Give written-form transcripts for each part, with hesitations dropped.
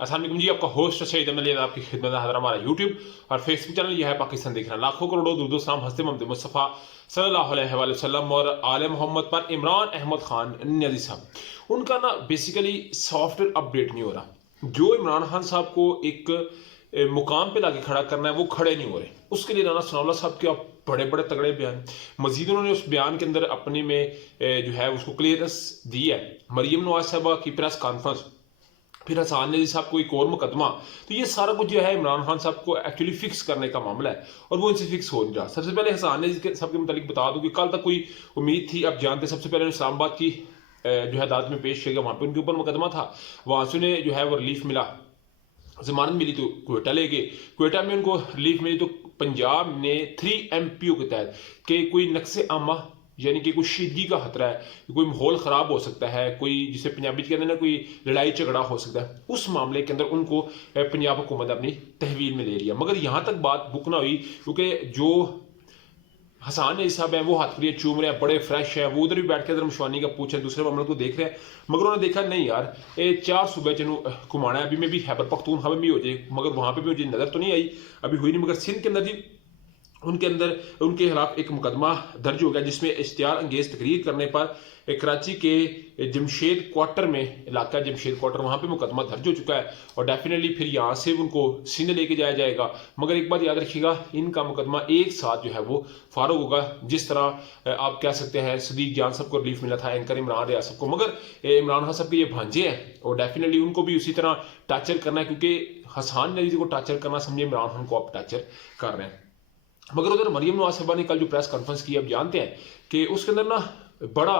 अस्सलाम वालेकुम जी, आपका होस्ट सईद अहमद अली आपकी खिदमत में हाजिर हमारा यूट्यूब और फेसबुक चैनल यह है पाकिस्तान देख रहा है। लाखों करोड़ों दुरूद सलाम हस्ते मोहम्मद मुस्तफ़ा सल्लल्लाहु अलैहि वसल्लम और आले मोहम्मद पर इमरान अहमद खान न्याजी साहब, उनका ना बेसिकली सॉफ्टवेयर अपडेट नहीं हो रहा। जो इमरान खान साहब को एक मुकाम पे लाके खड़ा करना है वो खड़े नहीं हो रहे। उसके लिए राना सनाउल्लाह साहब के बड़े बड़े तगड़े बयान, मजीद उन्होंने उस बयान के अंदर अपने में जो है उसको क्लियरेंस दी है। मरीम नवाज साहबा की प्रेस कॉन्फ्रेंस, फिर हसान नजी साहब को एक और मुकदमा, तो ये सारा कुछ जो है इमरान खान साहब को एक्चुअली फिक्स करने का मामला है और वो इनसे फिक्स हो नहीं रहा। सबसे पहले हसान नजी साहब के मुतालिक बता दूं कि कल तक कोई उम्मीद थी, अब जानते सबसे पहले इस्लामाबाद की जो है अदालत में पेश किया गया, वहाँ पे उनके ऊपर मुकदमा था, वहाँ से उन्हें जो है वो रिलीफ मिला, जमानत मिली, तो कोयटा ले गए। कोयटा में उनको रिलीफ मिली तो पंजाब ने 3MPO के तहत कि कोई नक्से आमा यानी कि कोई शीदगी का खतरा है, कोई माहौल ख़राब हो सकता है, कोई जिसे पंजाबी कहते हैं ना कोई लड़ाई झगड़ा हो सकता है, उस मामले के अंदर उनको पंजाब हुकूमत अपनी तहवील में ले लिया। मगर यहाँ तक बात बुक ना हुई क्योंकि जो हसान नजी साहब हैं वो हाथ फ्री चूम रहे हैं, बड़े फ्रेश है, वो उधर भी बैठ के इधर मशवानी का पूछे दूसरे मामले को देख रहे हैं। मगर उन्होंने देखा नहीं यार, ये 4 सूबे चनू घुमाना है, अभी में भी खैबर पख्तूनख्वा में भी हो जाए, मगर वहाँ पे भी मुझे नज़र तो नहीं आई, अभी हुई नहीं। मगर सिंध के अंदर जी उनके अंदर उनके खिलाफ एक मुकदमा दर्ज हो गया जिसमें इश्तियार अंगेज तकरीर करने पर कराची के जमशेद क्वार्टर में, इलाका जमशेद क्वार्टर, वहाँ पे मुकदमा दर्ज हो चुका है और डेफिनेटली फिर यहाँ से उनको सिंध लेके जाया जाएगा। मगर एक बात याद रखिएगा, इनका मुकदमा एक साथ जो है वो फारूक होगा, जिस तरह आप कह सकते हैं सदीक जान साहब को रिलीफ मिला था, एंकर इमरान रियासत को। मगर इमरान खान साहब के ये भांजे हैं और डेफिनेटली उनको भी उसी तरह टार्चर करना है, क्योंकि हसान नजीर को टार्चर करना समझे इमरान खान को आप टार्चर कर रहे हैं। मगर उधर मरीम नवाज साहबा ने कल जो प्रेस कॉन्फ्रेंस की, अब जानते हैं कि उसके अंदर ना बड़ा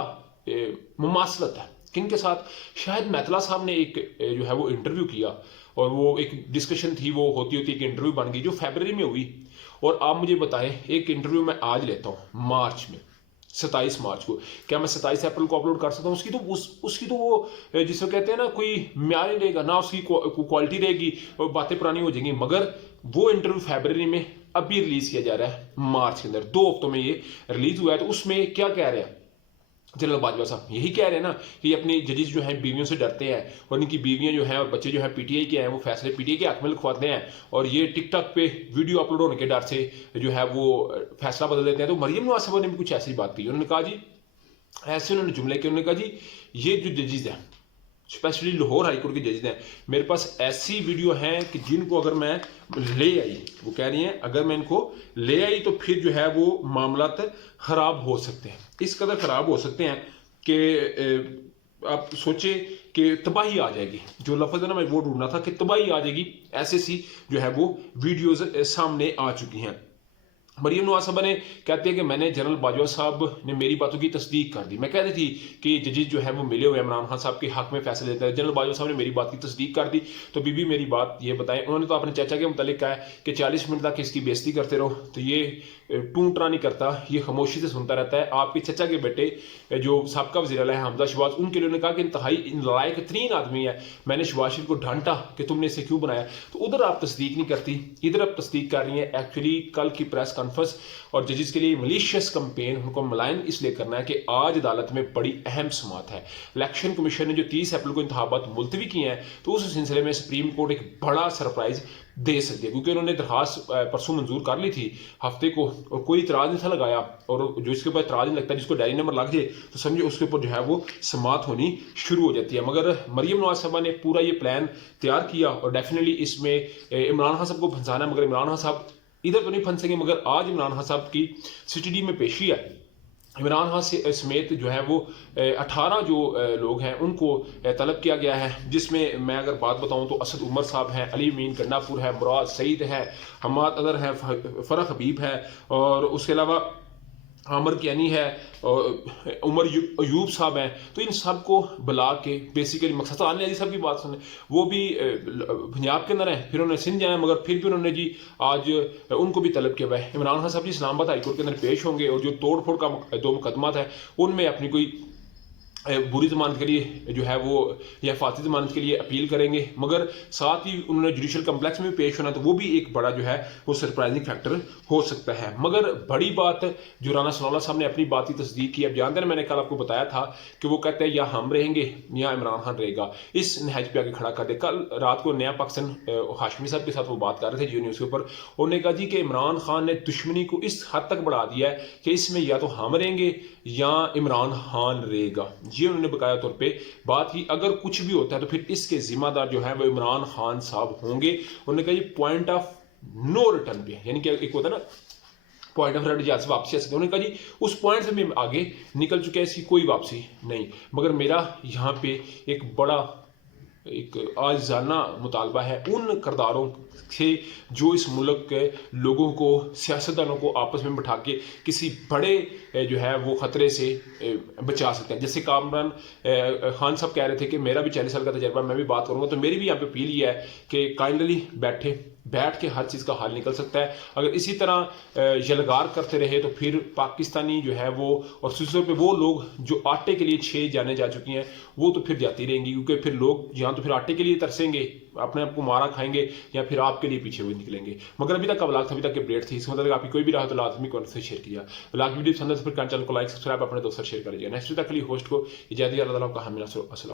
मुमासलत है किन के साथ। शायद मैतला साहब ने एक जो है वो इंटरव्यू किया और वो एक डिस्कशन थी, वो होती होती एक इंटरव्यू बन गई जो फरवरी में हुई। और आप मुझे बताएं, एक इंटरव्यू मैं आज लेता हूँ मार्च में, 27 मार्च को, क्या मैं 27 अप्रैल को अपलोड कर सकता हूँ? उसकी तो वो जिसे कहते हैं ना कोई म्यार नहीं रहेगा ना, उसकी क्वालिटी रहेगी, बातें पुरानी हो जाएंगी। मगर वो इंटरव्यू फरवरी में अभी रिलीज किया जा रहा है मार्च के अंदर, 2 हफ्तों में ये रिलीज हुआ है। तो उसमें क्या कह रहे हैं जनरल बाजवा साहब? यही कह रहे हैं ना कि अपनी जजेस जो हैं बीवियों से डरते हैं और इनकी बीवियां जो हैं और बच्चे जो हैं पीटीआई के हैं, वो फैसले पीटीआई के हक में लिखवाते हैं और ये टिकटॉक पे वीडियो अपलोड होने के डर से जो है वो फैसला बदल देते हैं। तो मरीम नवाज साहब ने भी कुछ ऐसी बात की, उन्होंने कहा जी, ऐसे उन्होंने जुमले के, उन्होंने कहा जी ये जो जजेस हैं, स्पेशली लाहौर हाईकोर्ट के जजेस हैं, मेरे पास ऐसी वीडियो हैं कि जिनको अगर मैं ले आई, वो कह रही हैं अगर मैं इनको ले आई तो फिर जो है वो मामला खराब हो सकते हैं, इस कदर खराब हो सकते हैं कि आप सोचे कि तबाही आ जाएगी। जो लफ्ज़ है ना मैं वो ढूंढना था कि तबाही आ जाएगी, ऐसे सी जो है वो वीडियोज सामने आ चुकी हैं। मरीम नवाज साहबा ने कहते हैं कि मैंने जनरल बाजवा साहब ने मेरी बातों की तस्दीक कर दी। मैं कहती थी कि जजेस जो है वो मिले हुए इमरान खान साहब के हक में फैसले देते हैं, जनरल बाजवा साहब ने मेरी बात की तस्दीक कर दी। तो बीबी मेरी बात ये बताएं, उन्होंने तो अपने चाचा के मुतालिक कहा है कि 40 मिनट तक इसकी बेइज्जती करते रहो, तो ये टूंटरा नहीं करता, ये खामोशी से सुनता रहता है। आपके चचा के बेटे जो साबका वज़ीर आला है हमजा शहबाज, उनके लिए उन्होंने कहा कि इंतहाई नालायक तरीन आदमी है, मैंने शहबाज शरीफ को डांटा कि तुमने इसे क्यों बनाया। तो उधर आप तस्दीक नहीं करती, इधर आप तस्दीक कर रही हैं। एक्चुअली कल की प्रेस कॉन्फ्रेंस और जजेस के लिए मलीशियस कंपेन उनको मलायन इसलिए करना है कि आज अदालत में बड़ी अहम समात है। इलेक्शन कमीशन ने जो 30 अप्रैल को इंतखाबात मुलतवी किए हैं, तो उस सिलसिले में सुप्रीम कोर्ट एक बड़ा सरप्राइज दे सकती है, क्योंकि उन्होंने दरखास्त परसों मंजूर कर ली थी हफ्ते को और कोई इतराज़ नहीं था लगाया। और जो इसके ऊपर इतराज़ नहीं लगता, जिसको डायरी नंबर लग जाए तो समझे उसके ऊपर जो है वो समात होनी शुरू हो जाती है। मगर मरीम नवाज साहबा ने पूरा ये प्लान तैयार किया और डेफिनेटली इसमें इमरान खान साहब को फंसाना है। मगर इमरान खान साहब इधर तो नहीं फंसेंगे। मगर आज इमरान खान साहब की सिटी में पेशी है। इमरान खान समेत जो है वो 18 जो लोग हैं उनको तलब किया गया है, जिसमें मैं अगर बात बताऊं तो असद उमर साहब हैं, अली मीन गंडापुर है, मुराद सईद है, हमाद अदर है, फरख हबीब है और उसके अलावा आमर कियानी है और उमर अयूब साहब हैं। तो इन सब को बुला के बेसिकली मकसद तो आने सब की बात सुने, वो भी पंजाब के अंदर हैं, फिर उन्होंने सिंध जाए, मगर फिर भी उन्होंने जी आज उनको भी तलब किया हुआ है। इमरान खान साहब जी इस्लामाबाद हाईकोर्ट के अंदर पेश होंगे और जो तोड़ फोड़ का 2 मुकदमा है उनमें अपनी कोई बुरी ज़मानत के लिए जो है वो या हिफाजती ज़मानत के लिए अपील करेंगे, मगर साथ ही उन्होंने जुडिशल कम्प्लेक्स में पेश होना, तो वो भी एक बड़ा जो है वो सरप्राइजिंग फैक्टर हो सकता है। मगर बड़ी बात जो राना सनाउल्लाह साहब ने अपनी बात की तस्दीक की। अब जानते हैं, मैंने कल आपको बताया था कि वो कहते हैं या हम रहेंगे या इमरान खान रहेगा, इस नहज पे आगे खड़ा कर दे। कल रात को नया पाकिस्तान हाशमी साहब के साथ वो बात कर रहे थे जियो न्यूज़ के ऊपर। उन्होंने कहा जी कि इमरान खान ने दुश्मनी को इस हद तक बढ़ा दिया है कि इसमें या तो हम रहेंगे या इमरान खान रहेगा। ये उन्होंने बकाया तौर पे बात की। अगर कुछ भी होता है तो फिर इसके जिम्मेदार जो है वो इमरान खान साहब होंगे। उन्होंने कहा ये पॉइंट ऑफ नो रिटर्न पे, यानी कि एक होता है ना पॉइंट ऑफ रिटर्न, जहाँ से वापसी आ सकती है। उन्होंने कहा जी उस पॉइंट से भी आगे निकल चुके हैं, इसकी कोई वापसी नहीं। मगर मेरा यहाँ पे एक बड़ा एक आजाना मुतालबा है उन करदारों से जो इस मुल्क के लोगों को, सियासतदानों को आपस में बिठा के किसी बड़े जो है वो ख़तरे से बचा सकते हैं। जैसे कामरान खान साहब कह रहे थे कि मेरा भी 40 साल का तजर्बा, मैं भी बात करूँगा, तो मेरी भी यहाँ पे अपील ये है कि काइंडली बैठ के हर चीज़ का हल निकल सकता है। अगर इसी तरह यलगार करते रहे तो फिर पाकिस्तानी जो है वो, और दूसरे पे वो लोग जो आटे के लिए 6 जाने जा चुकी हैं, वो तो फिर जाती रहेंगी, क्योंकि फिर लोग यहाँ तो फिर आटे के लिए तरसेंगे, अपने आप को मारा खाएंगे, या फिर आपके लिए पीछे हुए निकलेंगे। मगर अभी तक का व्लॉग था, अभी तक के अपडेट थी। इसका मतलब आपकी कोई भी रहा तो लाजमी कमेंट से शेयर किया। व्लॉग वीडियो पसंद है तो फिर चैनल को लाइक सब्सक्राइब अपने दोस्तों शेयर कर दीजिए। नेक्स्ट तक के लिए होस्ट को इजाज़त, अल्लाह का हामी।